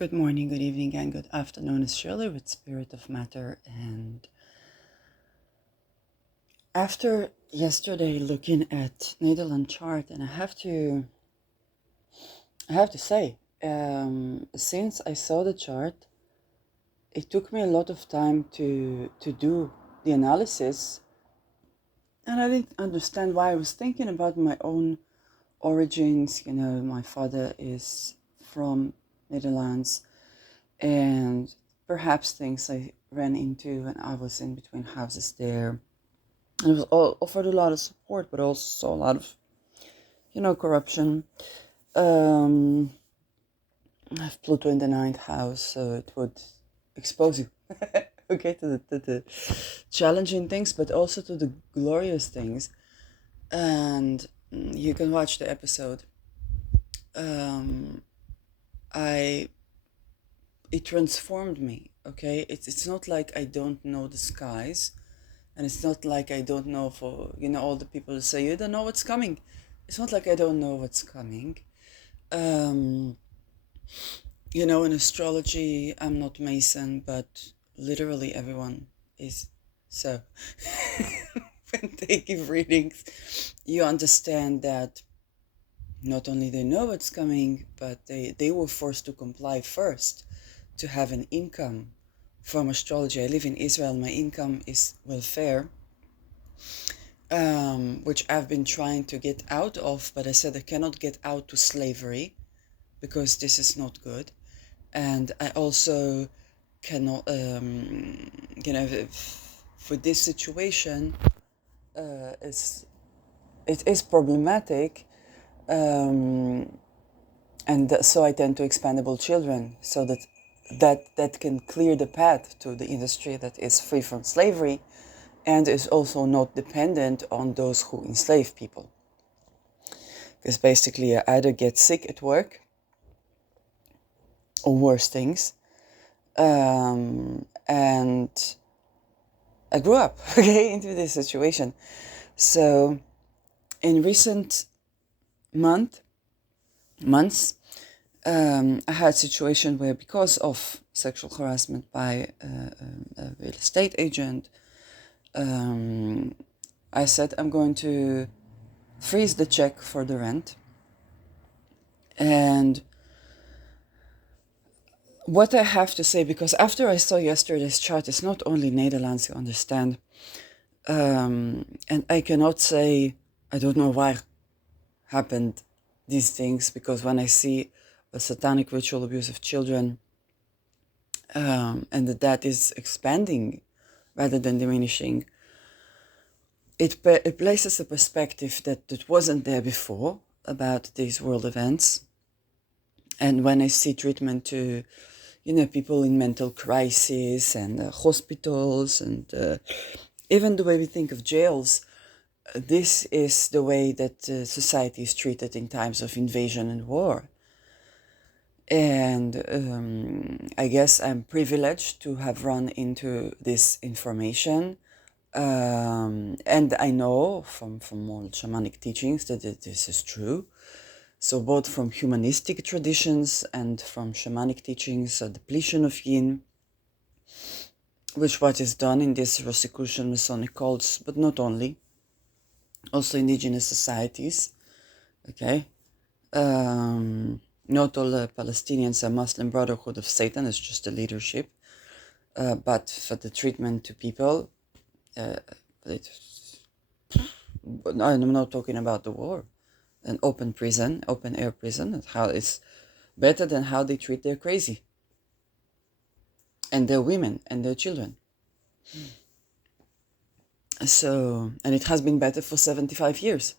Good morning, good evening, and good afternoon. It's Shirley with Spirit of Matter. And after yesterday looking at Netherlands chart, and I have to say, since I saw the chart, it took me a lot of time to do the analysis, and I didn't understand why. I was thinking about my own origins. My father is from Netherlands, and perhaps things I ran into when I was in between houses there. And it was all offered a lot of support, but also a lot of, corruption. I have Pluto in the ninth house, so it would expose you, okay, to the challenging things, but also to the glorious things. And you can watch the episode. Um, I it transformed me. Okay, it's not like I don't know the skies, and it's not like I don't know, for all the people who say you don't know what's coming. It's not like I don't know what's coming. Um, in astrology, I'm not Mason, but literally everyone is. So when they give readings, you understand that not only they know what's coming, but they were forced to comply first to have an income from astrology. I live in Israel. My income is welfare, which I've been trying to get out of, but I said I cannot get out to slavery because this is not good. And I also cannot, for this situation, it is problematic, and so I tend to expandable children so that can clear the path to the industry that is free from slavery and is also not dependent on those who enslave people. Because basically I either get sick at work or worse things. And I grew up into this situation. So in recent months, I had a situation where, because of sexual harassment by a real estate agent, I said I'm going to freeze the check for the rent. And what I have to say, because after I saw yesterday's chart, it's not only Netherlands, you understand, and I cannot say I don't know why happened these things, because when I see a satanic ritual abuse of children, and that is expanding rather than diminishing, it places a perspective that wasn't there before about these world events. And when I see treatment to, people in mental crisis and hospitals, and even the way we think of jails, this is the way that society is treated in times of invasion and war. And I guess I'm privileged to have run into this information. And I know from all shamanic teachings that this is true. So both from humanistic traditions and from shamanic teachings, a depletion of yin, which what is done in these Rosicrucian Masonic cults, but not only, also indigenous societies, okay? Not all Palestinians are Muslim Brotherhood of Satan, it's just the leadership. But for the treatment to people, I'm not talking about the war. An open prison, open air prison, how it's better than how they treat their crazy. And their women and their children. So, and it has been better for 75 years,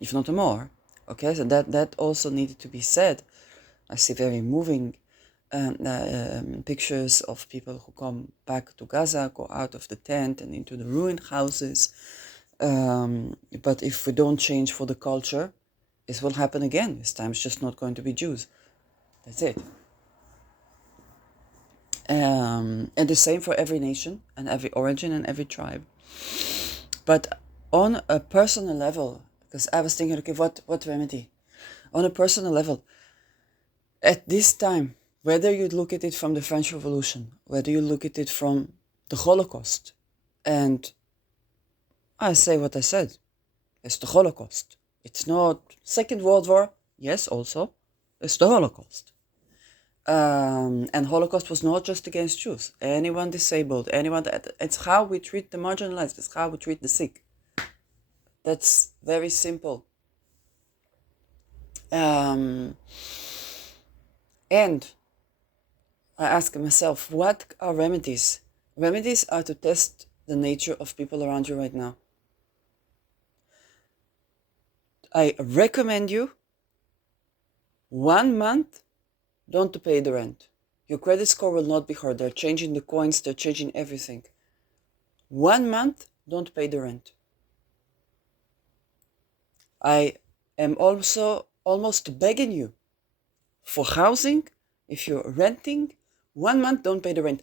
if not more. Okay, so that also needed to be said. I see very moving pictures of people who come back to Gaza, go out of the tent and into the ruined houses. But if we don't change for the culture, this will happen again. This time it's just not going to be Jews. That's it. And the same for every nation and every origin and every tribe. But on a personal level, because I was thinking, okay, what remedy? On a personal level, at this time, Whether you look at it from the French Revolution, whether you look at it from the Holocaust, and I say what I said, it's the Holocaust. It's not Second World War, yes, also, it's the Holocaust. And Holocaust was not just against Jews. Anyone disabled, anyone, it's how we treat the marginalized, it's how we treat the sick. That's very simple. And I ask myself, what are remedies? Remedies are to test the nature of people around you right now. I recommend you 1 month, don't pay the rent. Your credit score will not be hurt. They're changing the coins, they're changing everything. 1 month, don't pay the rent. I am also almost begging you for housing. If you're renting, 1 month, don't pay the rent.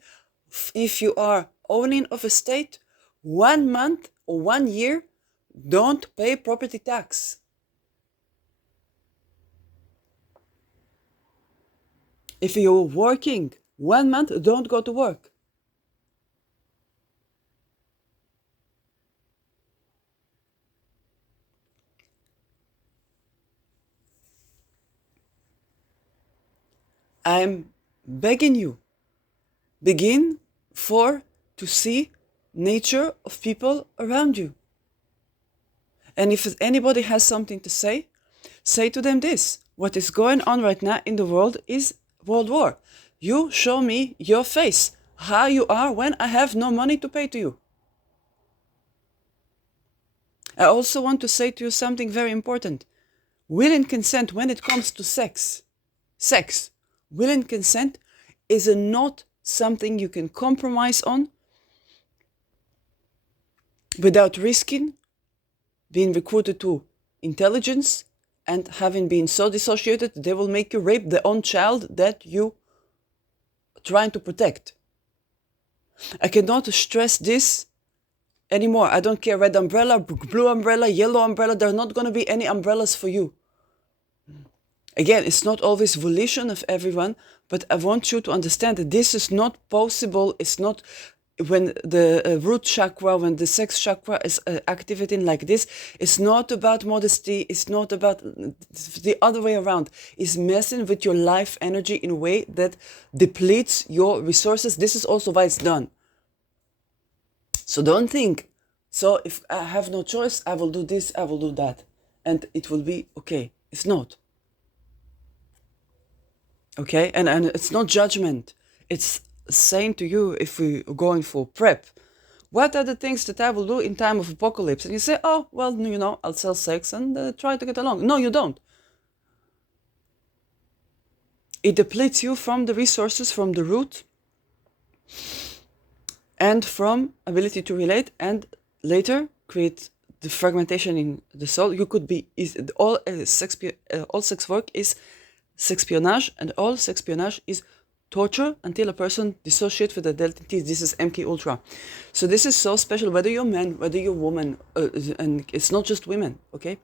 If you are owning of a estate, 1 month or 1 year, don't pay property tax. If you're working 1 month, don't go to work. I'm begging you, begin to see nature of people around you. And if anybody has something to say to them this. What is going on right now in the world is World War. You show me your face, how you are when I have no money to pay to you. I also want to say to you something very important. Will and consent when it comes to sex, will and consent is not something you can compromise on without risking being recruited to intelligence and having been so dissociated they will make you rape their own child that you are trying to protect. I cannot stress this anymore. I don't care, red umbrella, blue umbrella, yellow umbrella, there are not going to be any umbrellas for you. Again, it's not always volition of everyone, but I want you to understand that this is not possible. It's not when the root chakra, when the sex chakra is activating like this, it's not about modesty. It's not about the other way around. It's messing with your life energy in a way that depletes your resources. This is also why it's done. So don't think, so if I have no choice, I will do this, I will do that, and it will be okay. It's not. Okay, and it's not judgment. It's saying to you, if we're going for prep, what are the things that I will do in time of apocalypse? And you say, oh, well, I'll sell sex and try to get along. No, you don't. It depletes you from the resources, from the root, and from ability to relate, and later create the fragmentation in the soul. You could be, all sex work is sexpionage, and all sexpionage is torture until a person dissociates with identity. This is MK Ultra. So this is so special, whether you're man, whether you're woman, and it's not just women, okay?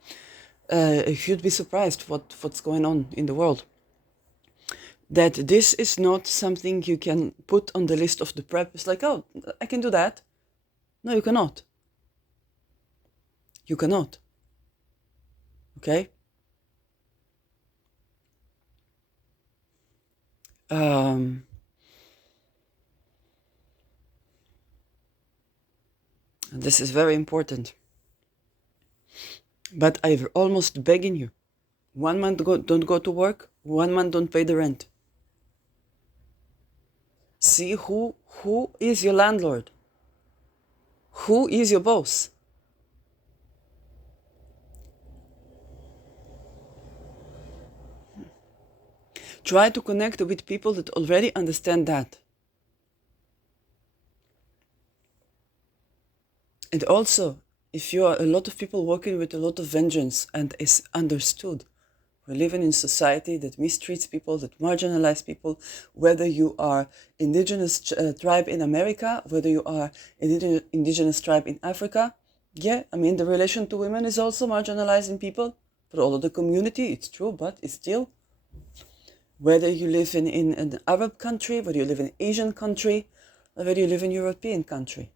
You'd be surprised what's going on in the world. That this is not something you can put on the list of the prep. It's like, oh, I can do that. No, you cannot. You cannot. Okay? This is very important. But I'm almost begging you. 1 month don't go to work. 1 month don't pay the rent. See who is your landlord. Who is your boss? Try to connect with people that already understand that. And also, if you are a lot of people working with a lot of vengeance and is understood, we're living in a society that mistreats people, that marginalizes people, whether you are indigenous tribe in America, whether you are indigenous tribe in Africa. Yeah, I mean, the relation to women is also marginalizing people. For all of the community, it's true, but it's still. Whether you live in an Arab country, whether you live in an Asian country, or whether you live in a European country.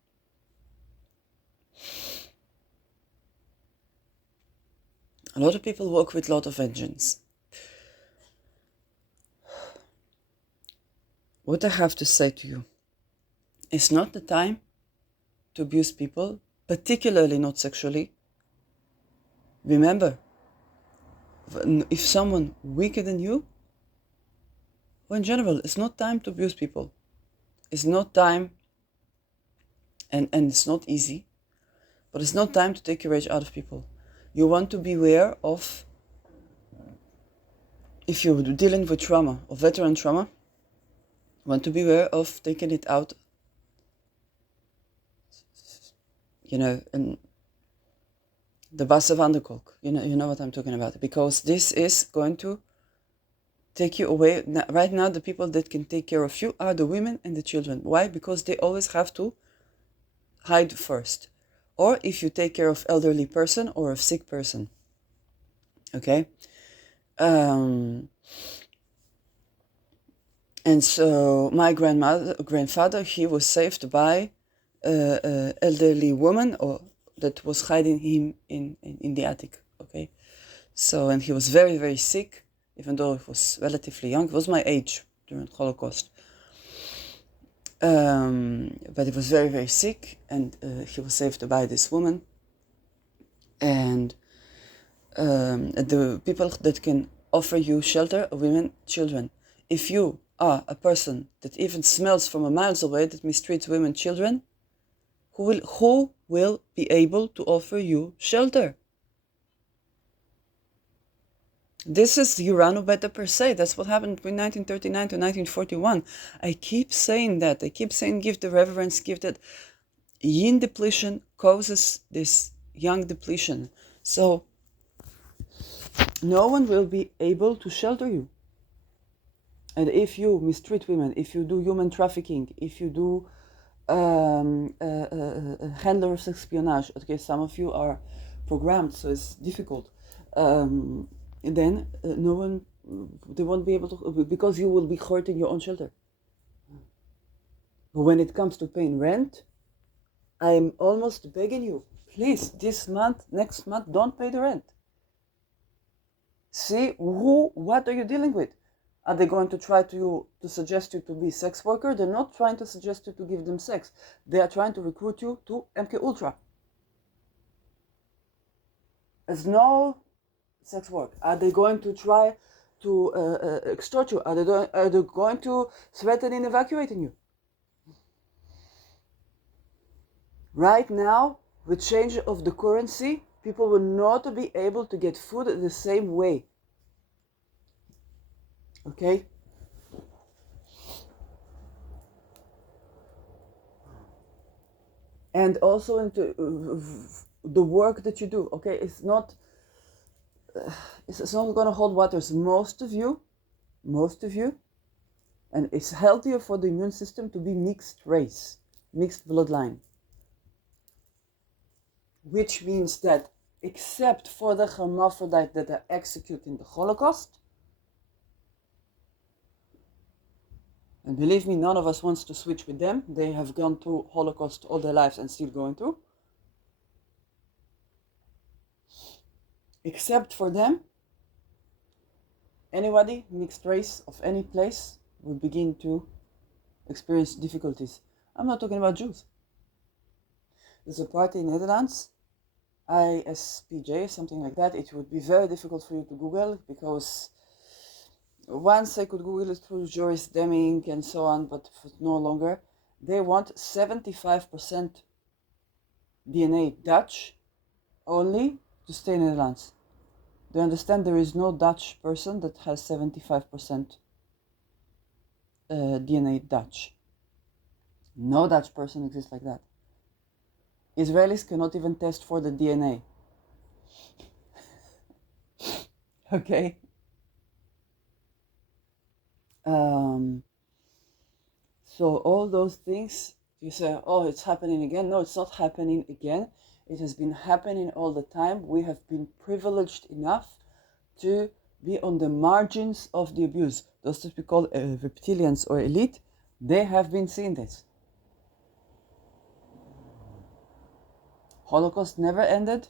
A lot of people walk with a lot of vengeance. What I have to say to you, it's not the time to abuse people, particularly not sexually. Remember, if someone weaker than you, or in general, it's not time to abuse people. It's not time, and it's not easy, but it's not time to take your rage out of people. You want to be aware of, if you're dealing with trauma or veteran trauma, you want to be aware of taking it out, and the Basse van der Kolk, you know what I'm talking about, because this is going to take you away. Right now, the people that can take care of you are the women and the children. Why? Because they always have to hide first. Or if you take care of elderly person or a sick person. Okay? And so my grandfather, he was saved by an elderly woman that was hiding him in the attic. Okay? So, and he was very, very sick, even though he was relatively young. He was my age during the Holocaust. But he was very, very sick, and he was saved by this woman. And the people that can offer you shelter are women, children. If you are a person that even smells from a miles away that mistreats women, children, who will be able to offer you shelter? This is Urano Beta per se. That's what happened between 1939 to 1941. I keep saying that. I keep saying give the reverence, give that. Yin depletion causes this yang depletion. So no one will be able to shelter you. And if you mistreat women, if you do human trafficking, if you do handler of espionage, okay, some of you are programmed, so it's difficult. Then no one, they won't be able to, because you will be hurting your own shelter. But when it comes to paying rent, I'm almost begging you, please, this month, next month, don't pay the rent. See what are you dealing with? Are they going to try to suggest you to be a sex worker? They're not trying to suggest you to give them sex. They are trying to recruit you to MK Ultra. There's no sex work. Are they going to try to extort you? Are they going to threaten in evacuating you? Right now, with change of the currency, people will not be able to get food the same way. Okay? And also into the work that you do. Okay, it's not going to hold waters. Most of you, and it's healthier for the immune system to be mixed race, mixed bloodline. Which means that, except for the hermaphrodite that are executing the Holocaust, and believe me, none of us wants to switch with them. They have gone through Holocaust all their lives and still going through. Except for them, anybody, mixed race of any place, will begin to experience difficulties. I'm not talking about Jews. There's a party in Netherlands, ISPJ, something like that. It would be very difficult for you to Google, because once I could Google it through Joris Deming and so on, but no longer. They want 75% DNA Dutch only to stay in the Netherlands. They understand there is no Dutch person that has 75% DNA Dutch. No Dutch person exists like that. Israelis cannot even test for the DNA. Okay? So all those things, you say, oh, it's happening again. No, it's not happening again. It has been happening all the time. We have been privileged enough to be on the margins of the abuse. Those that we call reptilians or elite, they have been seeing this. Holocaust never ended.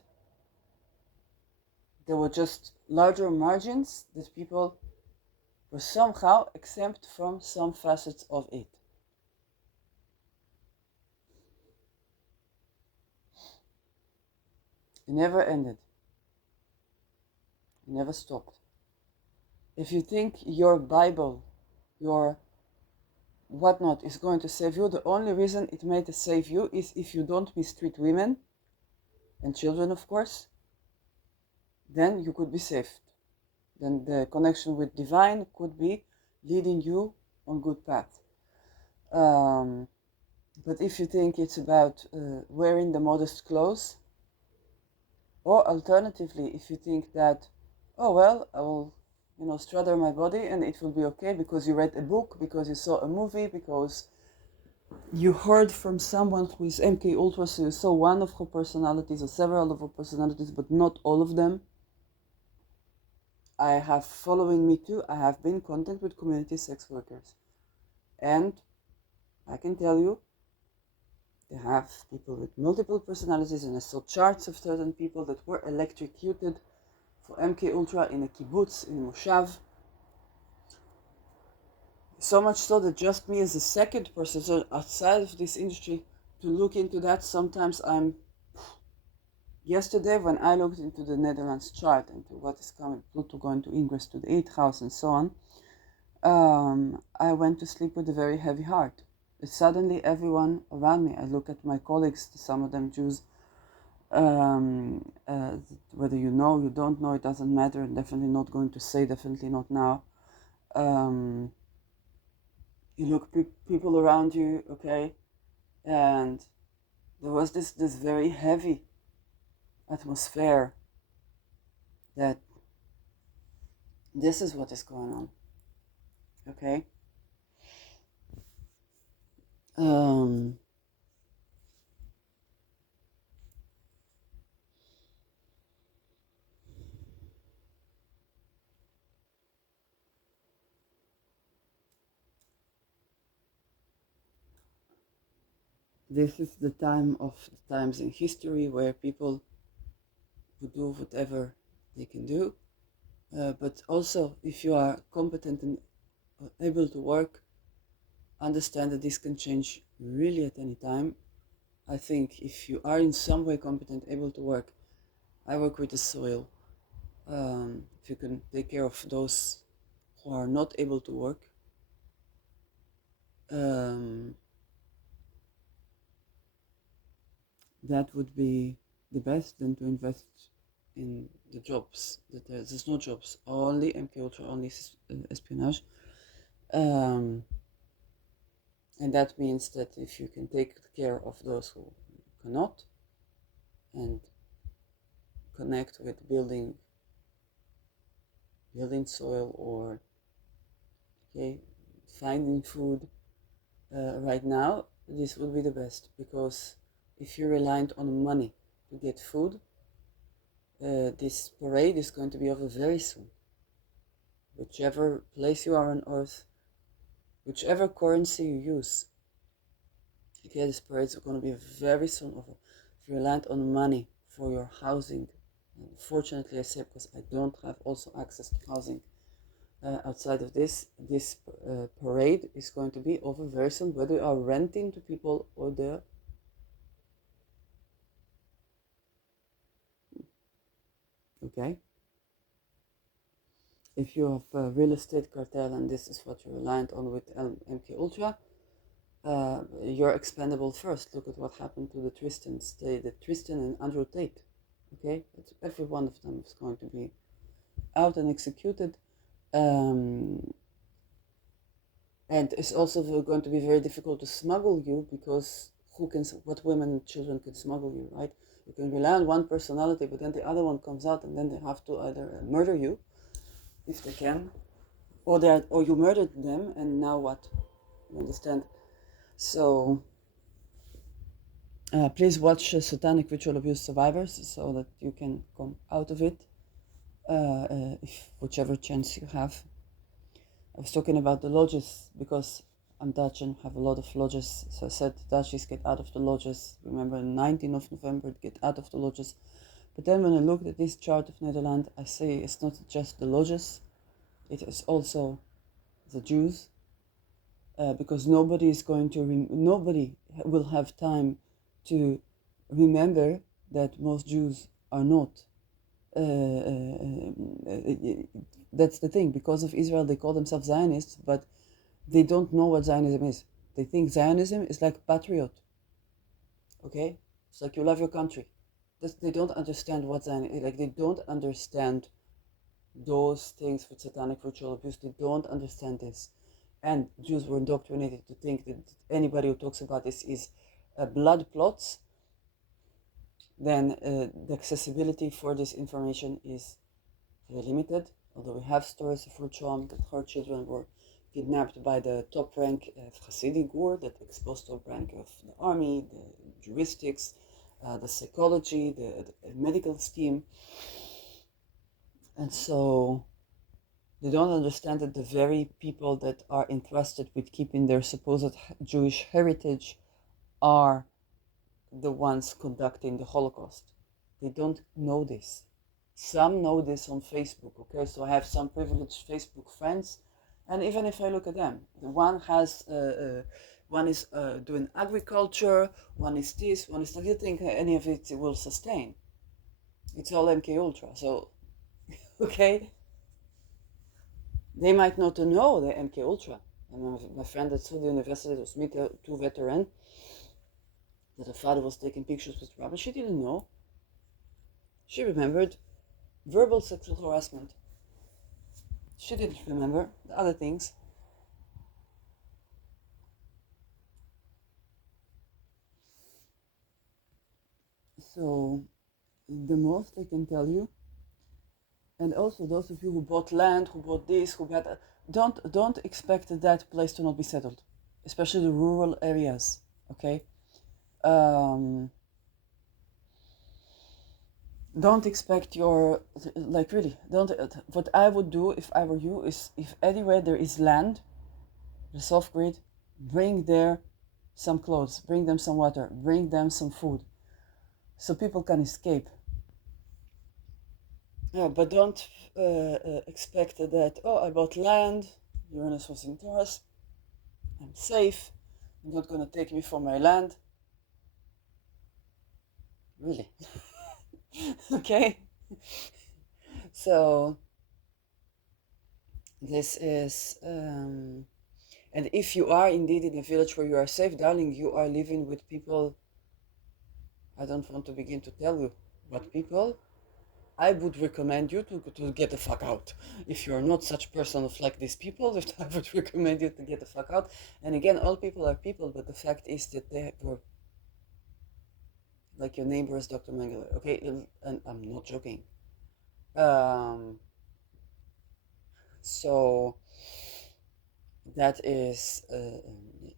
There were just larger margins that people were somehow exempt from some facets of it. It never ended. It never stopped. If you think your Bible, your whatnot is going to save you, the only reason it may save you is if you don't mistreat women and children, of course, then you could be saved. Then the connection with divine could be leading you on good path. But if you think it's about wearing the modest clothes, or alternatively, if you think that, oh well, I will, straddle my body and it will be okay because you read a book, because you saw a movie, because you heard from someone who is MK Ultra, so you saw one of her personalities or several of her personalities, but not all of them. I have following me too. I have been in contact with community sex workers, and I can tell you, they have people with multiple personalities, and I saw charts of certain people that were electrocuted for MK Ultra in a kibbutz, in a moshav. So much so that just me as a second person, so outside of this industry, to look into that, sometimes yesterday when I looked into the Netherlands chart, into what is coming, Pluto going to ingress to the 8th house and so on, I went to sleep with a very heavy heart. Suddenly everyone around me, I look at my colleagues, some of them Jews, whether you know, you don't know, it doesn't matter, definitely not going to say, definitely not now. You look people around you, okay, and there was this very heavy atmosphere that this is what is going on, okay. This is the times in history where people would do whatever they can do, but also if you are competent and able to work, understand that this can change really at any time. I think if you are in some way competent, able to work, I work with the soil. If you can take care of those who are not able to work, that would be the best, than to invest in the jobs. That there's no jobs, only MK Ultra, only espionage. And that means that if you can take care of those who cannot, and connect with building soil, or finding food, right now, this would be the best, because if you're reliant on money to get food, this parade is going to be over very soon. Whichever place you are on earth, whichever currency you use, this parade is going to be very soon over. If you're reliant on money for your housing, unfortunately I say, because I don't have also access to housing outside of this parade is going to be over very soon, whether you are renting to people or there. Okay. If you have a real estate cartel and this is what you're reliant on with MK Ultra, you're expendable first. Look at what happened to the Tristan and Andrew Tate. Okay, every one of them is going to be out and executed, and it's also going to be very difficult to smuggle you, because what women and children can smuggle you, right? You can rely on one personality, but then the other one comes out, and then they have to either murder you, if they can, or you murdered them, and now what? You understand? So please watch Satanic Ritual Abuse Survivors so that you can come out of it. if whichever chance you have. I was talking about the lodges because I'm Dutch and have a lot of lodges. So I said the Dutchies get out of the lodges. Remember, 19th of November, get out of the lodges. But then when I looked at this chart of Netherlands, I say it's not just the lodges, it is also the Jews, because nobody is going to nobody will have time to remember that most Jews are not. That's the thing. Because of Israel, they call themselves Zionists, but they don't know what Zionism is. They think Zionism is like patriot. Okay, it's like you love your country. They don't understand what Zionism is. Like they don't understand those things with satanic ritual abuse. They don't understand this. And Jews were indoctrinated to think that anybody who talks about this is blood plots. Then the accessibility for this information is very limited. Although we have stories of Ruth Shom that her children were kidnapped by the top rank of Hasidic Gur that exposed top rank of the army, the juristics, the psychology, the medical scheme. And so they don't understand that the very people that are entrusted with keeping their supposed Jewish heritage are the ones conducting the Holocaust. They don't know this. Some know this on Facebook, okay? So I have some privileged Facebook friends, and even if I look at them, one is doing agriculture, one is this, one is that. You think any of it will sustain? It's all MK Ultra, so okay. They might not know the MK Ultra. And my friend at the university was me, two veteran, that her father was taking pictures with Robin. She didn't know. She remembered verbal sexual harassment. She didn't remember the other things. So the most I can tell you, and also those of you who bought land, who bought this, who bought that, don't expect that place to not be settled, especially the rural areas. Okay, don't expect your, like, really don't. What I would do if I were you is, if anywhere there is land, the soft grid, bring there some clothes, bring them some water, bring them some food, so people can escape. Yeah, but don't expect that, oh, I bought land, Uranus was in Taurus, I'm safe, you're not going to take me from my land. Really? Okay? So, this is, and if you are indeed in a village where you are safe, darling, you are living with people. I don't want to begin to tell you what people. I would recommend you to get the fuck out. If you're not such person of like these people, I would recommend you to get the fuck out. And again, all people are people, but the fact is that they were like your neighbor is Dr. Mengele. Okay, and I'm not joking. Um, so that is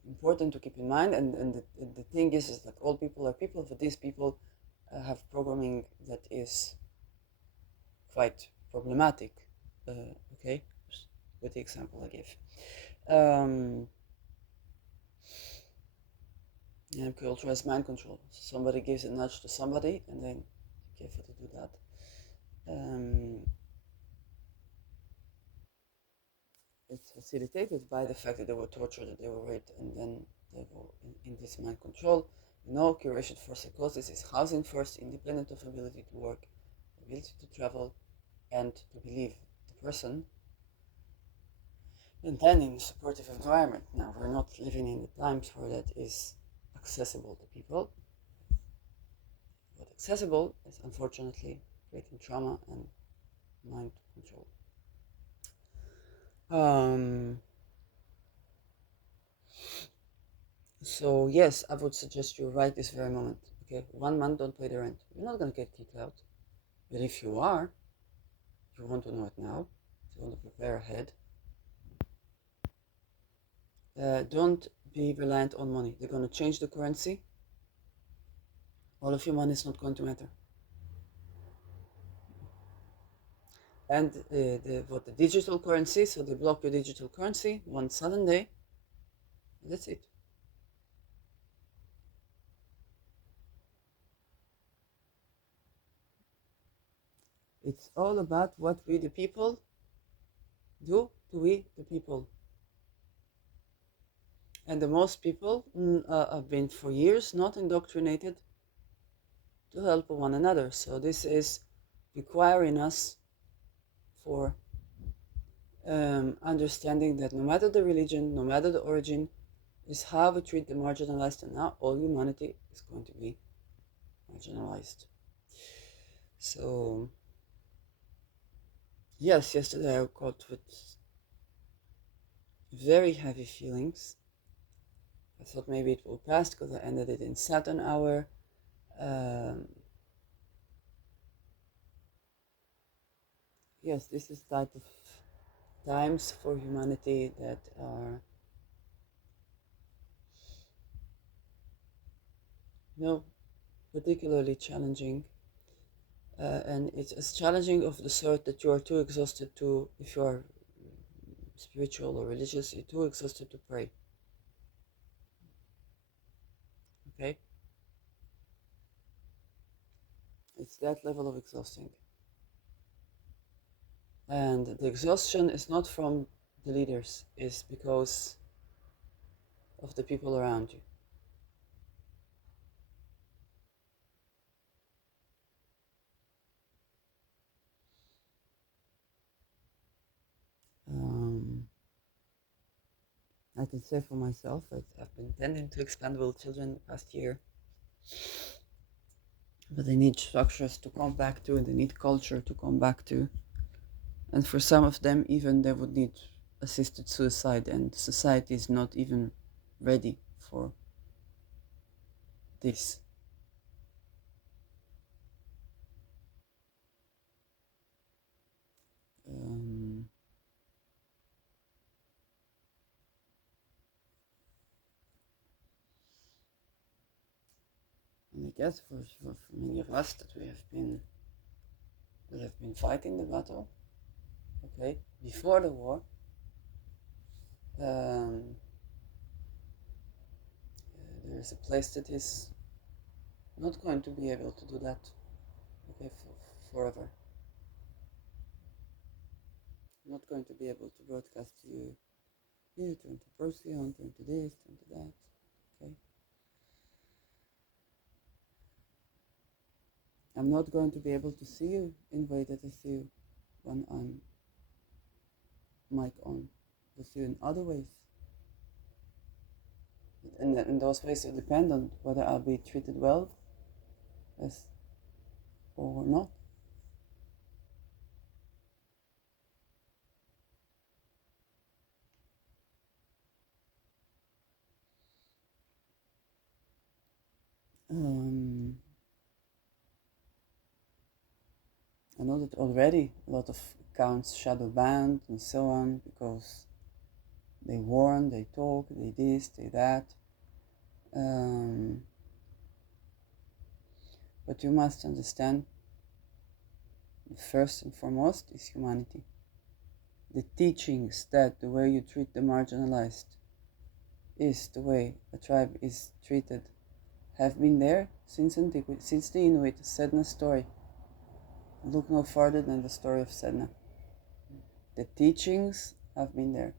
important to keep in mind. And the thing is that all people are people, but these people have programming that is quite problematic. Okay, with the example I gave. And culture is mind control. So somebody gives a nudge to somebody, and then you give her to do that. It's facilitated by the fact that they were tortured, that they were raped, and then they were in this mind control. Curation for psychosis is housing first, independent of ability to work, ability to travel, and to believe the person. And then in a supportive environment. Now, we're not living in the times where that is accessible to people. What accessible is, unfortunately, creating trauma and mind control. So yes, I would suggest you right this very moment. Okay, 1 month, don't pay the rent. You're not gonna get kicked out, but if you are, you want to know it now. You want to prepare ahead. Don't be reliant on money. They're gonna change the currency. All of your money is not going to matter. and the digital currency. So they block your digital currency one sudden day. And that's it. It's all about what we the people do to we the people. And the most people have been for years not indoctrinated to help one another. So this is requiring us for understanding that no matter the religion, no matter the origin, is how we treat the marginalized, and now all humanity is going to be marginalized. So yes, yesterday I caught with very heavy feelings. I thought maybe it will pass because I ended it in Saturn hour. Um, yes, this is type of times for humanity that are no particularly challenging. And it's as challenging of the sort that you are too exhausted to, if you are spiritual or religious, you're too exhausted to pray. Okay? It's that level of exhausting. And the exhaustion is not from the leaders, it's because of the people around you. Um, I can say for myself that I've been tending to expandable children the past year, but they need structures to come back to, and they need culture to come back to. And for some of them, even they would need assisted suicide, and society is not even ready for this. Um, and I guess for many of us that have been fighting the battle, okay, before the war, um, there is a place that is not going to be able to do that, okay, forever. Not going to be able to broadcast to you, here, turn to Procyon, turn to this, turn to that, okay. I'm not going to be able to see you in the way that I see you when I'm mic on. We'll see you in other ways. And in those ways it depends on whether I'll be treated well as or not. Um, I know that already a lot of accounts shadow banned and so on because they warn, they talk, they this, they that. Um, but you must understand, first and foremost, is humanity. The teachings that the way you treat the marginalized is the way a tribe is treated have been there since antiquity, since the Inuit Sedna story. Look no further than the story of Sedna. The teachings have been there.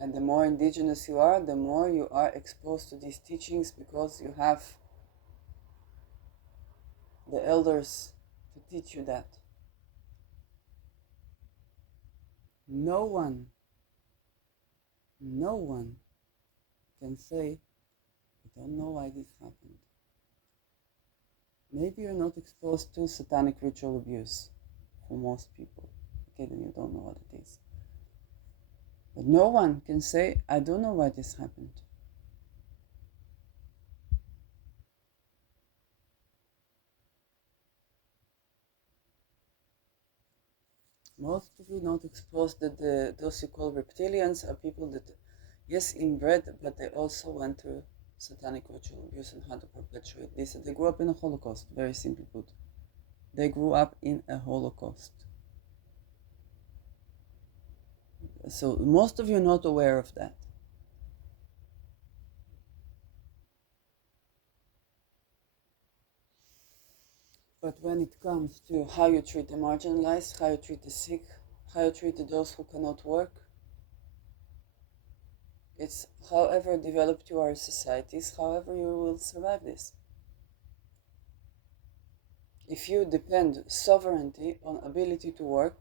And the more indigenous you are, the more you are exposed to these teachings because you have the elders to teach you that. No one, no one can say, I don't know why this happened. Maybe you're not exposed to satanic ritual abuse for most people. Okay, then you don't know what it is. But no one can say, I don't know why this happened. Most of you not exposed that those you call reptilians are people that, yes, inbred, but they also went through satanic ritual abuse and how to perpetuate this. They grew up in a Holocaust, very simply put. They grew up in a Holocaust. So most of you are not aware of that. But when it comes to how you treat the marginalized, how you treat the sick, how you treat those who cannot work, it's however developed you are as societies, however you will survive this. If you depend sovereignty on ability to work,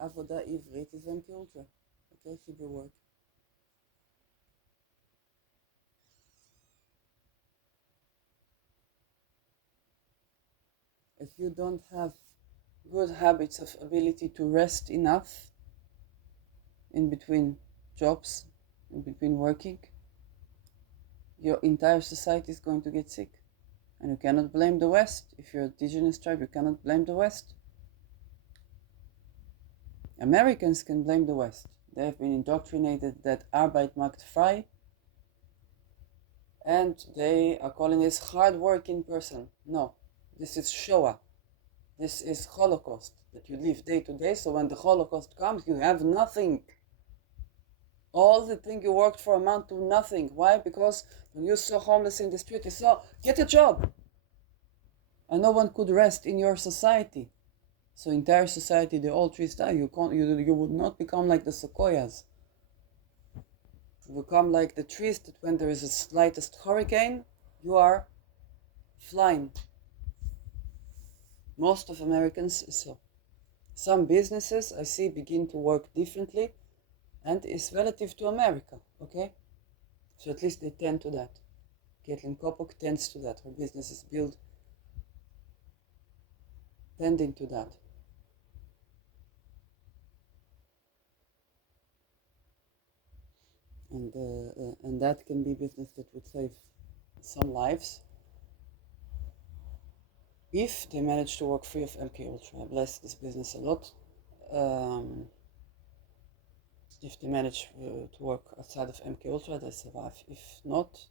עבודה עברית is MK Ultra, okay, Hebrew word. If you don't have good habits of ability to rest enough in between jobs, in between working, your entire society is going to get sick. And you cannot blame the West. If you're a indigenous tribe, you cannot blame the West. Americans can blame the West. They have been indoctrinated that Arbeit macht frei, and they are calling this hard-working person. No, this is Shoah. This is Holocaust that you live day to day. So when the Holocaust comes, you have nothing. All the thing you worked for amount to nothing. Why? Because when you saw homeless in the street, you saw, get a job. And no one could rest in your society. So entire society, the old trees die. You would not become like the sequoias. You become like the trees that when there is a slightest hurricane, you are flying. Most of Americans, so some businesses I see begin to work differently, and it's relative to America, okay? So at least they tend to that. Caitlin Kopok tends to that. Her business is built tending to that. And that can be business that would save some lives if they manage to work free of MK Ultra. I bless this business a lot. If they manage to work outside of MK Ultra, they survive. If not,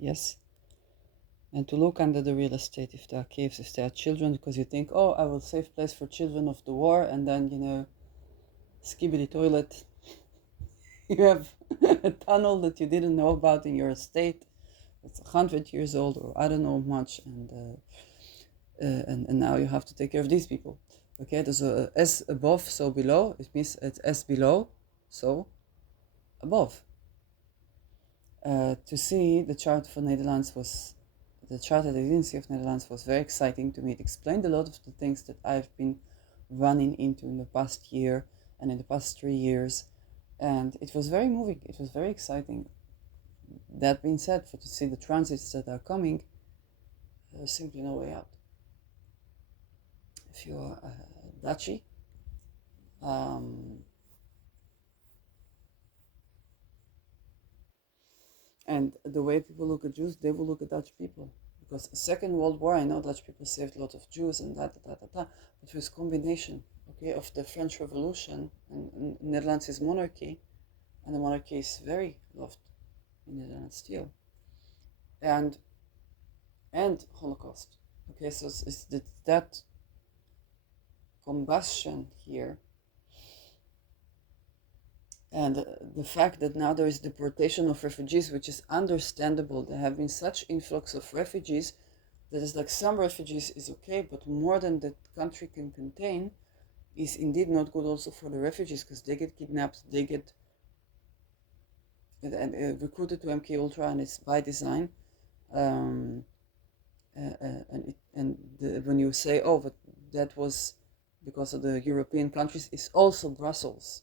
yes. And to look under the real estate if there are caves, if there are children, because you think, oh, I will save place for children of the war, and then, skibidi toilet, you have a tunnel that you didn't know about in your estate. It's 100 years old, or I don't know much, and now you have to take care of these people. Okay, there's a S above, so below. It means it's S below, so above. To see the chart for Netherlands was, the chart that I didn't see of Netherlands was very exciting to me. It explained a lot of the things that I've been running into in the past year and in the past 3 years, and it was very moving. It was very exciting. That being said, for to see the transits that are coming, there's simply no way out. If you're Dutchy, and the way people look at Jews, they will look at Dutch people. Because Second World War, I know Dutch people saved a lot of Jews and that, but it was combination, okay, of the French Revolution and Netherlands is monarchy, and the monarchy is very loved in Netherlands still, and Holocaust. Okay, so it's that combustion here, and the fact that now there is deportation of refugees, which is understandable. There have been such influx of refugees that is like some refugees is okay, but more than the country can contain is indeed not good also for the refugees, because they get kidnapped, they get recruited to MK Ultra, and it's by design. When you say, oh, but that was because of the European countries, it's also Brussels.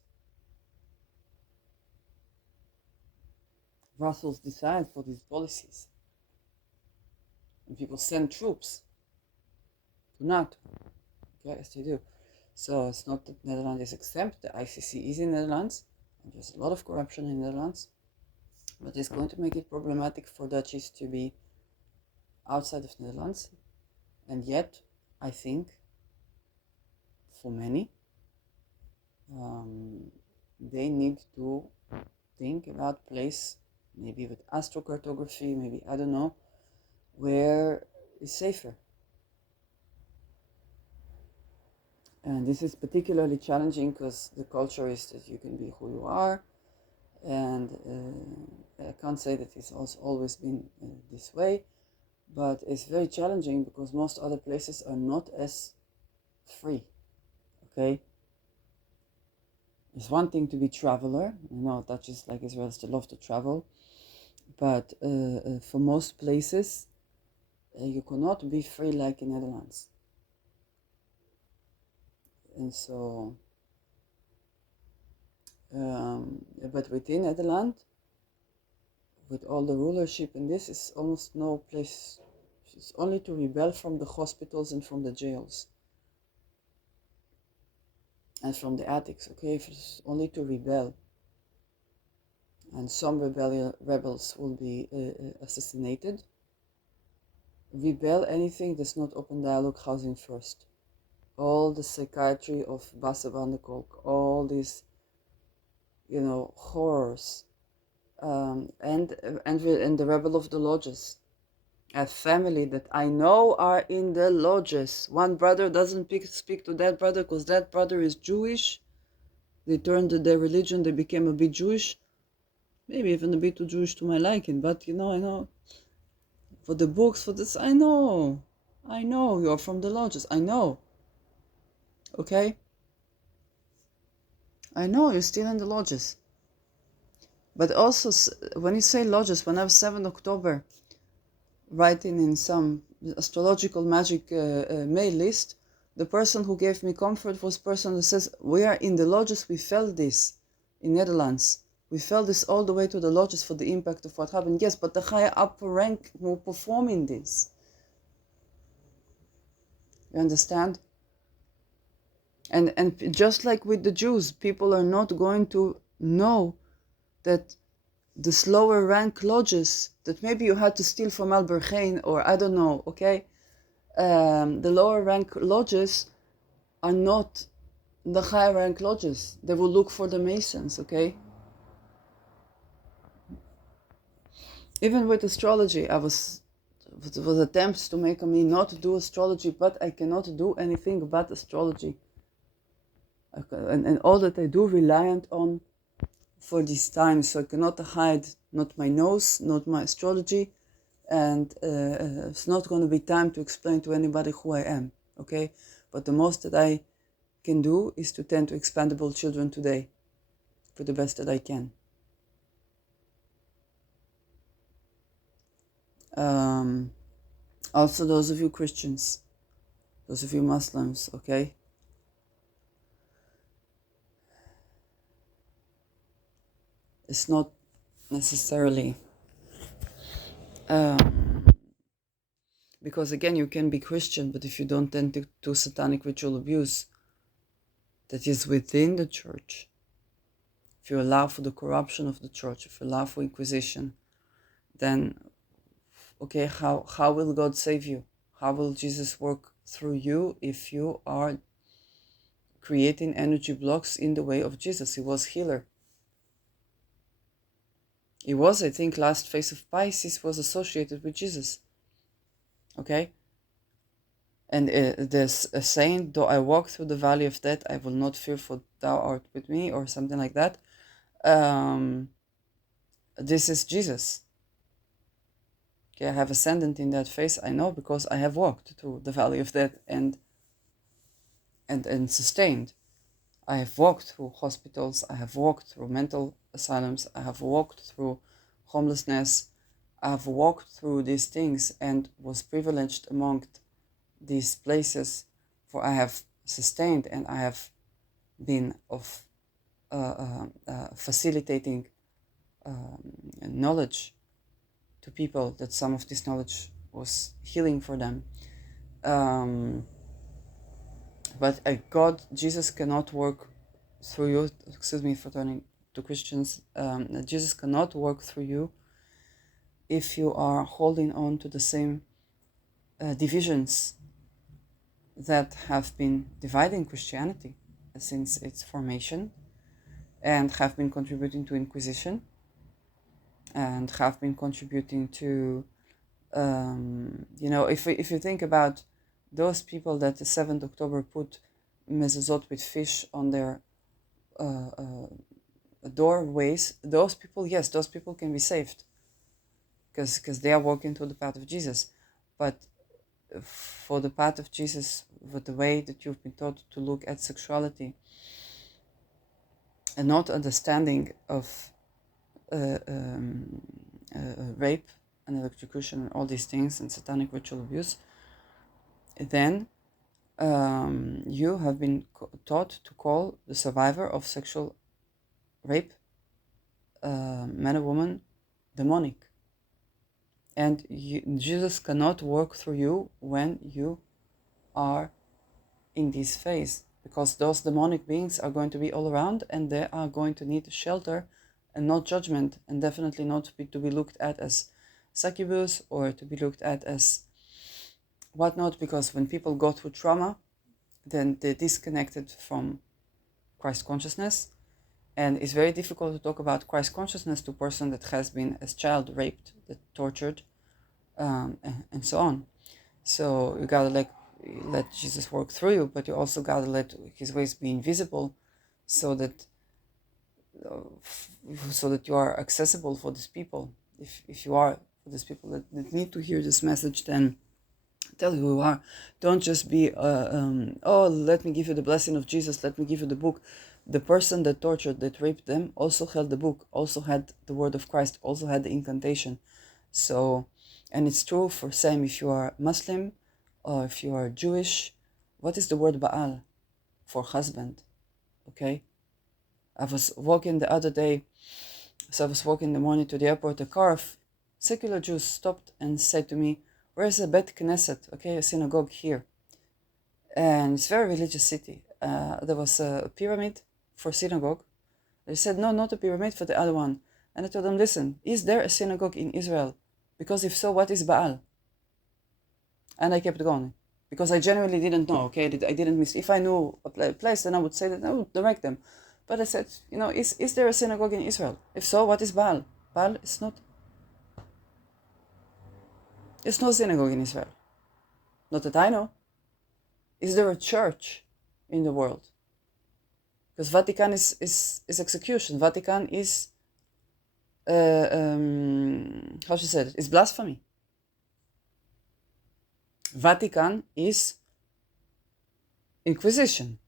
Brussels decides for these policies, and people send troops to NATO. Okay, yes, they do. So it's not that Netherlands is exempt. The ICC is in Netherlands, and there's a lot of corruption in Netherlands. But it's going to make it problematic for Dutchies to be outside of Netherlands. And yet, I think, for many, they need to think about place, maybe with astrocartography, maybe, I don't know, where is safer. And this is particularly challenging because the culture is that you can be who you are, and I can't say that it's also always been this way, but it's very challenging because most other places are not as free. Okay, it's one thing to be traveler. That is like Israelis, they love to travel, but for most places, you cannot be free like in Netherlands. And so, but within Netherlands, with all the rulership in this, is almost no place. It's only to rebel from the hospitals and from the jails and from the attics. Okay, if it's only to rebel, and some rebels will be assassinated. Rebel anything that's not open dialogue housing first. All the psychiatry of Bassa van der Kolk, all these, horrors, and the rebel of the lodges. A family that I know are in the lodges. One brother doesn't speak to that brother because that brother is Jewish. They turned their religion, they became a bit Jewish. Maybe even a bit too Jewish to my liking, but I know. For the books, for this, I know. You're from the lodges. I know. Okay? I know you're still in the lodges. But also, when you say lodges, when I was 7 October, writing in some astrological magic mail list, the person who gave me comfort was the person who says, we are in the lodges, we felt this in Netherlands. We felt this all the way to the lodges for the impact of what happened. Yes, but the higher upper rank will perform in this. You understand? And just like with the Jews, people are not going to know that the slower rank lodges, that maybe you had to steal from Alberghain or I don't know, okay? The lower rank lodges are not the higher rank lodges. They will look for the Masons, okay? Even with astrology, it was attempts to make me not do astrology, but I cannot do anything but astrology. And all that I do reliant on for this time, so I cannot hide not my nose, not my astrology, and it's not going to be time to explain to anybody who I am, okay? But the most that I can do is to tend to expandable children today for the best that I can. Also, those of you Christians, those of you Muslims, okay? It's not necessarily because again, you can be Christian, but if you don't tend to do satanic ritual abuse that is within the church, if you allow for the corruption of the church, if you allow for inquisition, then okay, how will God save you? How will Jesus work through you if you are creating energy blocks in the way of Jesus? He was healer. He was, I think, last phase of Pisces was associated with Jesus. Okay? And there's a saying, though I walk through the valley of death, I will not fear, for thou art with me, or something like that. This is Jesus. Okay, I have ascendant in that phase, I know, because I have walked through the valley of death and sustained. I have walked through hospitals, I have walked through mental asylums, I have walked through homelessness, I have walked through these things and was privileged among these places, for I have sustained and I have been of facilitating knowledge to people, that some of this knowledge was healing for them. But God, Jesus cannot work through you, excuse me for turning to Christians, Jesus cannot work through you if you are holding on to the same divisions that have been dividing Christianity since its formation, and have been contributing to Inquisition, and have been contributing to, if you think about those people that the 7th October put mezuzot with fish on their doorways, those people, yes, those people can be saved because they are walking through the path of Jesus. But for the path of Jesus, with the way that you've been taught to look at sexuality and not understanding of rape and electrocution and all these things and satanic ritual abuse, then you have been taught to call the survivor of sexual rape, man or woman, demonic. And Jesus cannot work through you when you are in this phase, because those demonic beings are going to be all around and they are going to need shelter and not judgment, and definitely not to be looked at as succubus or to be looked at as whatnot, because when people go through trauma, then they're disconnected from Christ consciousness. And it's very difficult to talk about Christ consciousness to a person that has been as child raped, that tortured, and so on. So you gotta let Jesus work through you, but you also gotta let his ways be invisible, so that you are accessible for these people. If you are for these people that need to hear this message, then tell you who you are. Don't just be oh, let me give you the blessing of Jesus, let me give you the book. The person that tortured, that raped them, also held the book, also had the word of Christ, also had the incantation. So, and it's true for same if you are Muslim or if you are Jewish. What is the word Baal for husband? Okay, I was walking the other day, so I was walking in the morning to the airport. A car of secular Jews stopped and said to me, "Where's the Bet Knesset?" Okay, a synagogue here. And it's a very religious city. There was a pyramid for synagogue. They said, no, not a pyramid, for the other one. And I told them, listen, is there a synagogue in Israel? Because if so, what is Baal? And I kept going, because I genuinely didn't know, okay? I didn't miss. If I knew a place, then I would say that I would direct them. But I said, is there a synagogue in Israel? If so, what is Baal? Baal is not. There's no synagogue in Israel. Not that I know. Is there a church in the world? Because Vatican is execution. Vatican is, how should I say it? It's blasphemy. Vatican is Inquisition.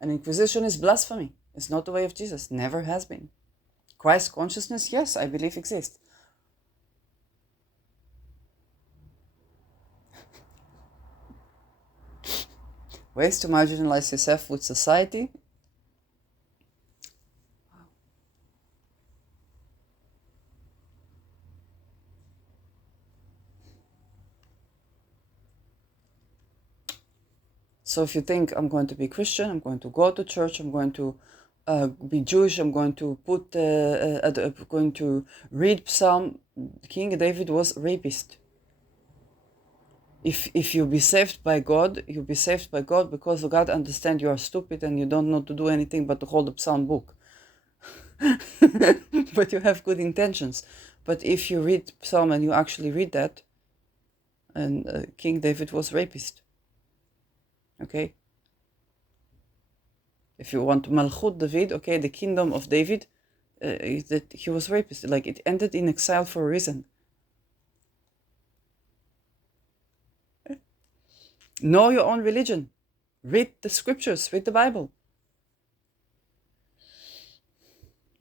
And Inquisition is blasphemy. It's not the way of Jesus. Never has been. Christ consciousness, yes, I believe exists. Ways to marginalize yourself with society. So if you think I'm going to be Christian, I'm going to go to church, I'm going to be Jewish, I'm going to going to read Psalm. King David was a rapist. If you be saved by God, you'll be saved by God because God understands you are stupid and you don't know to do anything but to hold the Psalm book. But you have good intentions. But if you read Psalm and you actually read that, and King David was rapist. Okay? If you want Malchut David, okay, the kingdom of David, that he was rapist. Like, it ended in exile for a reason. Know your own religion. Read the scriptures. Read the Bible.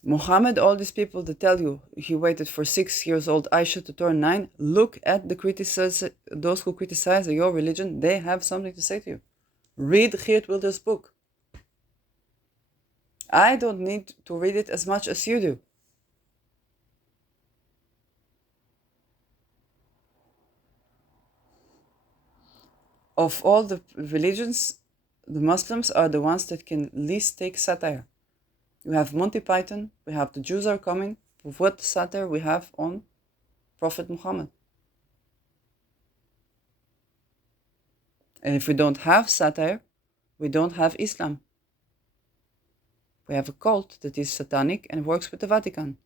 Muhammad, all these people that tell you he waited for 6 years old Aisha to turn 9, look at those who criticize your religion. They have something to say to you. Read Geert Wilders' book. I don't need to read it as much as you do. Of all the religions, the Muslims are the ones that can least take satire. You have Monty Python, we have The Jews Are Coming. What satire we have on Prophet Muhammad? And if we don't have satire, we don't have Islam. We have a cult that is satanic and works with the Vatican.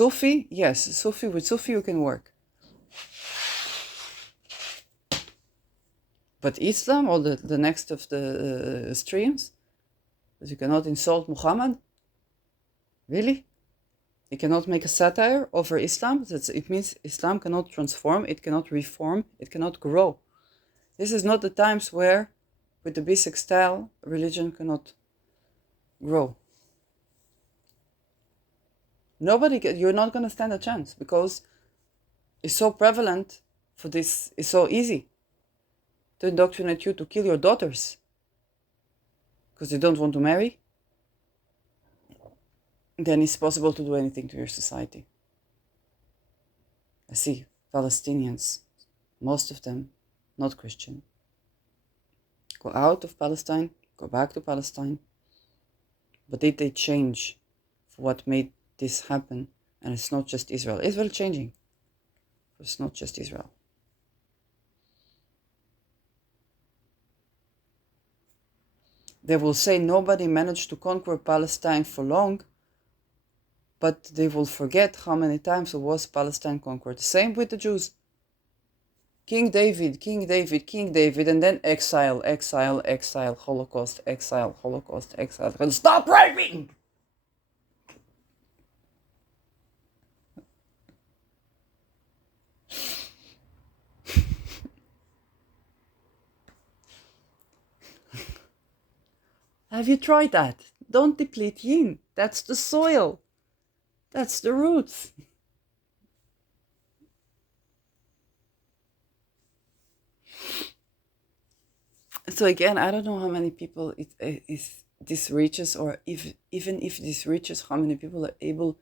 Sufi, yes, Sufi, with Sufi you can work. But Islam, or the next of the streams, that you cannot insult Muhammad? Really? You cannot make a satire over Islam? It means Islam cannot transform, it cannot reform, it cannot grow. This is not the times where, with the basic style, religion cannot grow. You're not going to stand a chance, because it's so prevalent for this, it's so easy to indoctrinate you to kill your daughters because they don't want to marry. Then it's possible to do anything to your society. I see Palestinians, most of them not Christian, go out of Palestine, go back to Palestine. But did they change for what made this happen? And it's not just Israel. Israel changing. It's not just Israel. They will say nobody managed to conquer Palestine for long, but they will forget how many times it was Palestine conquered. Same with the Jews. King David, and then exile, Holocaust, exile. And stop raping! Have you tried that? Don't deplete yin. That's the soil. That's the roots. So again, I don't know how many people this reaches, or even if this reaches, how many people are able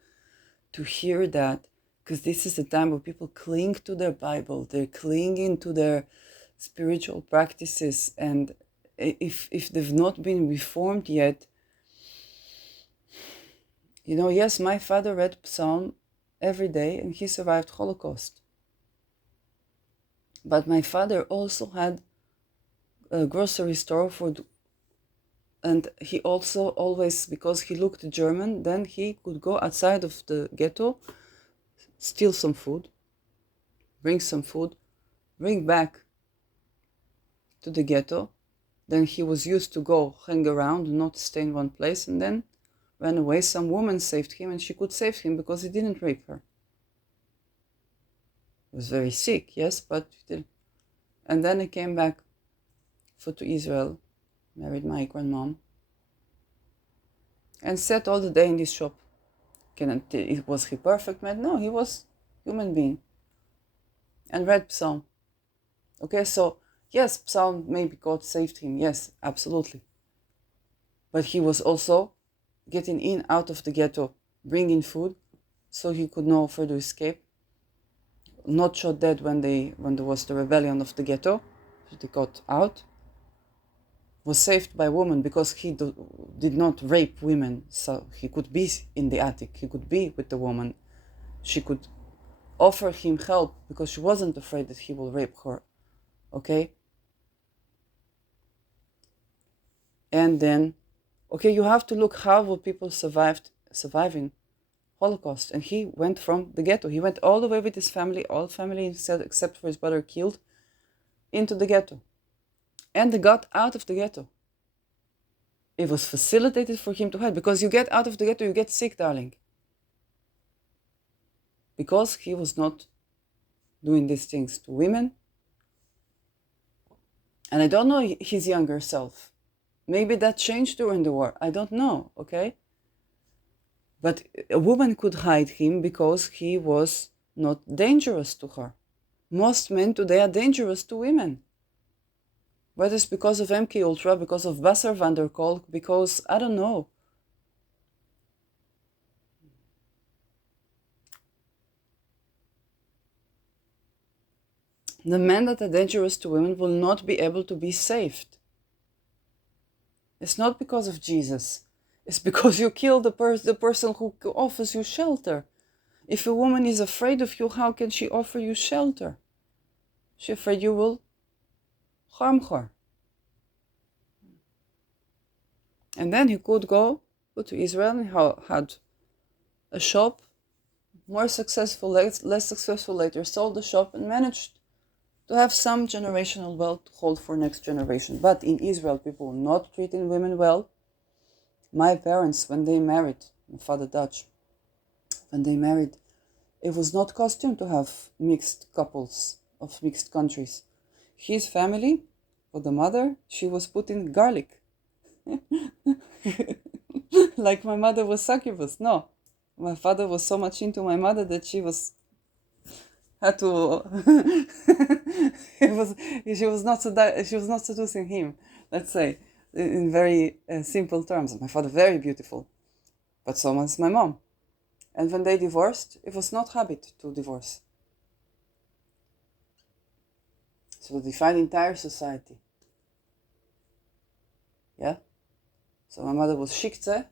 to hear that, because this is a time where people cling to their Bible, they're clinging to their spiritual practices, and if they've not been reformed yet, yes, my father read Psalm every day and he survived Holocaust. But my father also had a grocery store and he also always, because he looked German, then he could go outside of the ghetto, steal some food, bring back to the ghetto. Then he was used to go hang around, not stay in one place, and then ran away. Some woman saved him, and she could save him because he didn't rape her. He was very sick, yes, but still. And then he came back to Israel, married my grandmom, and sat all the day in this shop. Was he perfect man? No, he was human being. And read Psalm. Okay, so yes, Psalm, maybe God saved him. Yes, absolutely. But he was also getting in, out of the ghetto, bringing food, so he could no further escape. Not shot dead when there was the rebellion of the ghetto. They got out. Was saved by a woman because he did not rape women, so he could be in the attic. He could be with the woman. She could offer him help because she wasn't afraid that he will rape her. Okay? And then, you have to look how were people surviving Holocaust. And he went from the ghetto. He went all the way with his family, all family except for his brother killed, into the ghetto. And they got out of the ghetto. It was facilitated for him to hide, because you get out of the ghetto, you get sick, darling. Because he was not doing these things to women. And I don't know his younger self. Maybe that changed during the war. I don't know, okay? But a woman could hide him because he was not dangerous to her. Most men today are dangerous to women. Whether it's because of MK Ultra, because of Basser van der Kolk, because, I don't know. The men that are dangerous to women will not be able to be saved. It's not because of Jesus. It's because you kill the person who offers you shelter. If a woman is afraid of you, how can she offer you shelter? She's afraid you will harm her. And then he could go to Israel and had a shop, more successful, less successful later, sold the shop and managed to have some generational wealth to hold for next generation. But in Israel, people were not treating women well. My parents, when they married, my father Dutch, when they married, it was not costume to have mixed couples of mixed countries. His family, for the mother, she was putting garlic. Like my mother was succubus. No, my father was so much into my mother that she had to. it was she was not seducing him. Let's say, in very simple terms. My father very beautiful, but so was my mom. And when they divorced, it was not habit to divorce. So they defied entire society. Yeah. So my mother was Shikte,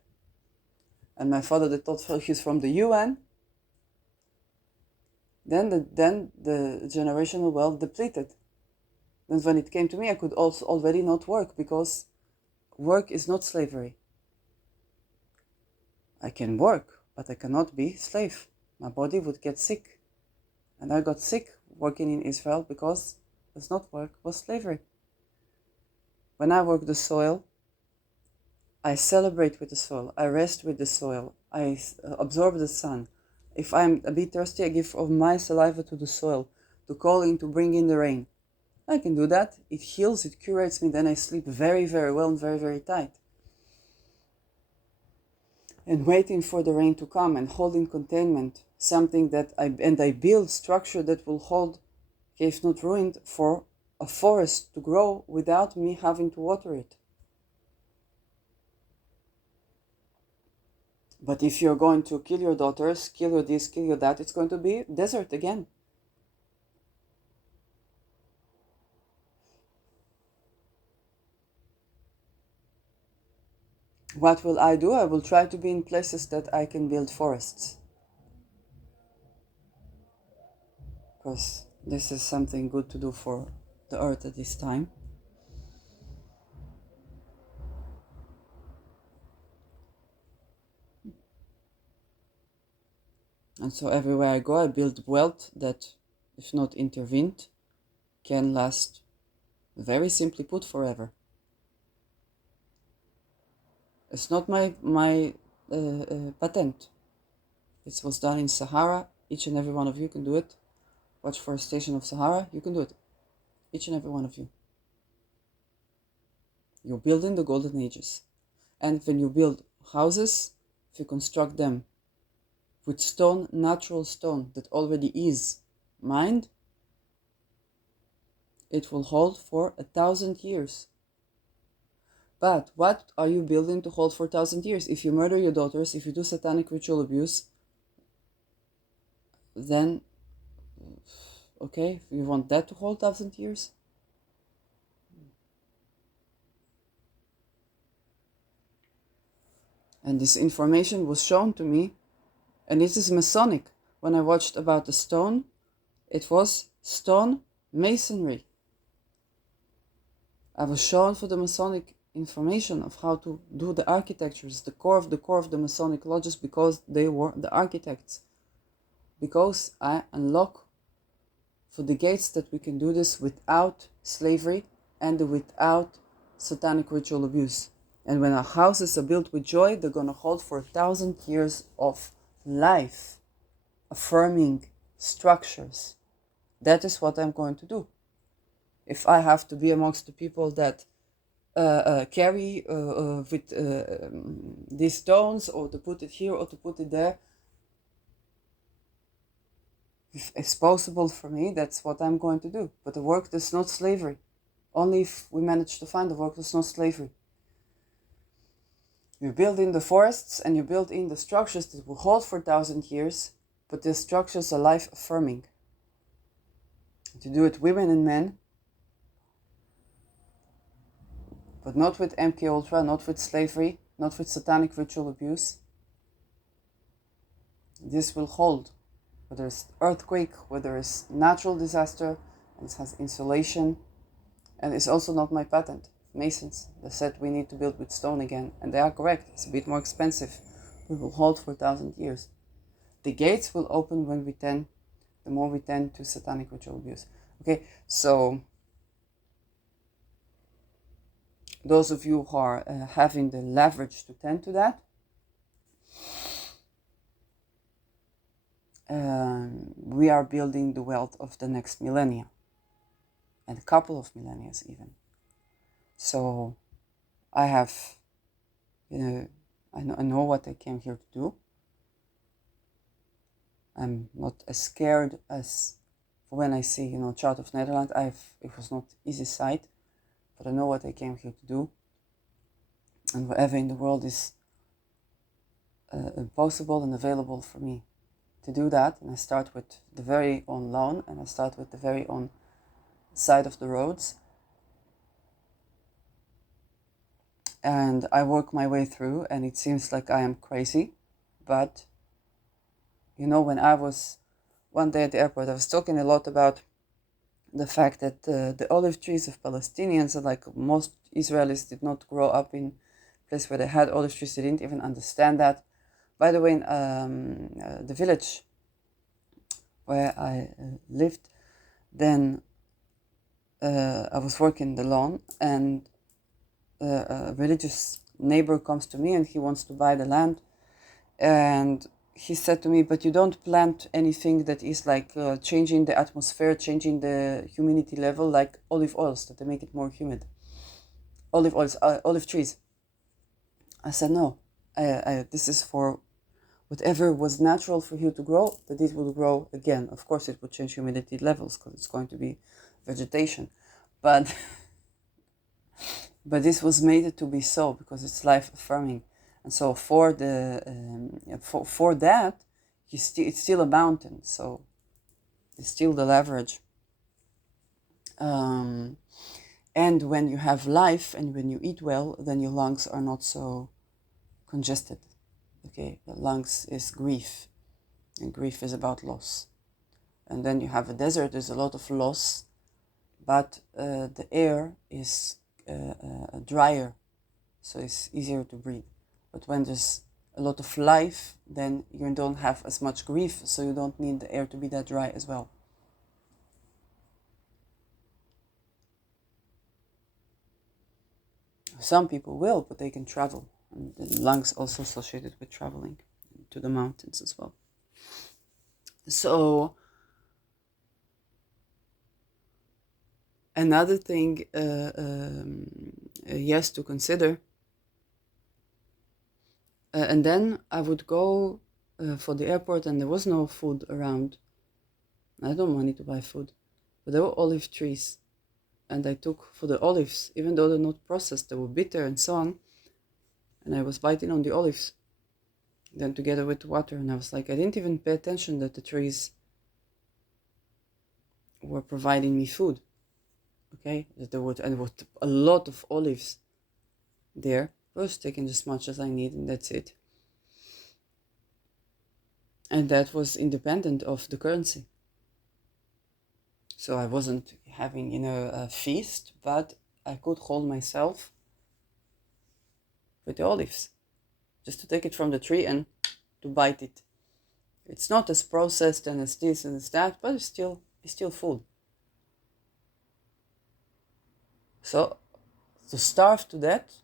and my father that thought he's from the UN. Then the generational wealth depleted. Then when it came to me, I could also already not work, because work is not slavery. I can work, but I cannot be slave. My body would get sick. And I got sick working in Israel because it's not work, it was slavery. When I work the soil, I celebrate with the soil, I rest with the soil, I absorb the sun. If I'm a bit thirsty, I give of my saliva to the soil, to call in, to bring in the rain. I can do that. It heals, it curates me, then I sleep very, very well and very, very tight. And waiting for the rain to come and holding containment, something that I build structure that will hold, if not ruined, for a forest to grow without me having to water it. But if you're going to kill your daughters, kill your this, kill your that, it's going to be desert again. What will I do? I will try to be in places that I can build forests. Because this is something good to do for the earth at this time. And so everywhere I go, I build wealth that, if not intervened, can last, very simply put, forever. It's not my patent. It was done in Sahara. Each and every one of you can do it. Watch forestation of Sahara. You can do it. Each and every one of you. You're building the golden ages. And when you build houses, if you construct them with stone, natural stone that already is mined, it will hold for 1,000 years. But what are you building to hold for 1,000 years? If you murder your daughters, if you do satanic ritual abuse, then, okay, you want that to hold 1,000 years? And this information was shown to me, and this is Masonic. When I watched about the stone, it was stone masonry. I was shown for the Masonic information of how to do the architectures, the core of the Masonic lodges, because they were the architects. Because I unlock for the gates that we can do this without slavery and without satanic ritual abuse. And when our houses are built with joy, they're going to hold for 1,000 years of life, affirming structures. That is what I'm going to do. If I have to be amongst the people that carry with these stones, or to put it here or to put it there, if it's possible for me, that's what I'm going to do. But the work is not slavery. Only if we manage to find the work that's not slavery. You build in the forests and you build in the structures that will hold for 1,000 years, but the structures are life affirming. To do it, women and men, but not with MK Ultra, not with slavery, not with satanic ritual abuse. This will hold. Whether it's earthquake, whether it's natural disaster, and it has insulation. And it's also not my patent. Masons, they said we need to build with stone again, and they are correct. It's a bit more expensive. We will hold for 1,000 years. the gates will open when the more we tend to satanic ritual abuse. Okay, so those of you who are having the leverage to tend to that, we are building the wealth of the next millennia, and a couple of millennia even. So I have, I know what I came here to do. I'm not as scared as when I see, Chart of Netherlands. It was not easy sight, but I know what I came here to do. And whatever in the world is possible and available for me to do that. And I start with the very own lawn, and I start with the very own side of the roads. And I work my way through, and it seems like I am crazy. But, when I was one day at the airport, I was talking a lot about the fact that the olive trees of Palestinians, like most Israelis, did not grow up in a place where they had olive trees. They didn't even understand that. By the way, in the village where I lived, then I was working the lawn, and a religious neighbor comes to me and he wants to buy the land. And he said to me, but you don't plant anything that is like changing the atmosphere, changing the humidity level, like olive oils that they make it more humid. Olive trees. I said, no, this is for whatever was natural for you to grow, that it will grow again. Of course, it would change humidity levels because it's going to be vegetation. But this was made to be so because it's life affirming. And so for that, it's still a mountain. So it's still the leverage. And when you have life and when you eat well, then your lungs are not so congested. Okay, the lungs is grief, and grief is about loss. And then you have a desert. There's a lot of loss, but the air is drier, so it's easier to breathe. But when there's a lot of life, then you don't have as much grief, so you don't need the air to be that dry as well. Some people will, but they can travel. And the lungs also associated with traveling to the mountains as well. So another thing, yes, to consider. And then I would go for the airport, and there was no food around. I don't want money to buy food, but there were olive trees, and I took for the olives, even though they're not processed, they were bitter and so on. And I was biting on the olives, then together with the water, and I was like, I didn't even pay attention that the trees were providing me food. Okay, that there was a lot of olives there. I was taking as much as I need, and that's it. And that was independent of the currency. So I wasn't having, a feast, but I could hold myself with the olives, just to take it from the tree and to bite it. It's not as processed and as this and as that, but it's still food. So to starve to death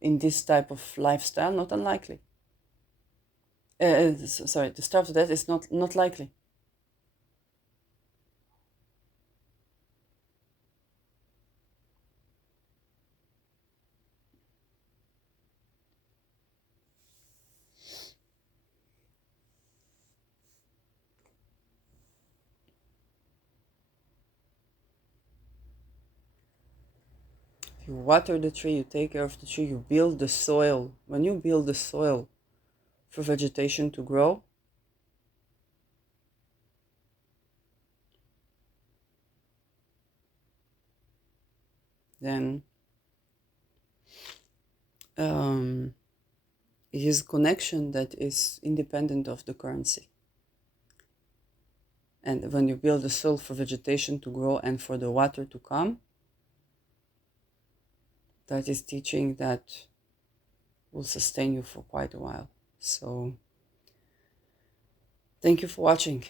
in this type of lifestyle, not unlikely. To starve to death is not likely. You water the tree, you take care of the tree, you build the soil. When you build the soil for vegetation to grow, then it is a connection that is independent of the currency. And when you build the soil for vegetation to grow and for the water to come, that is teaching that will sustain you for quite a while. So Thank you for watching.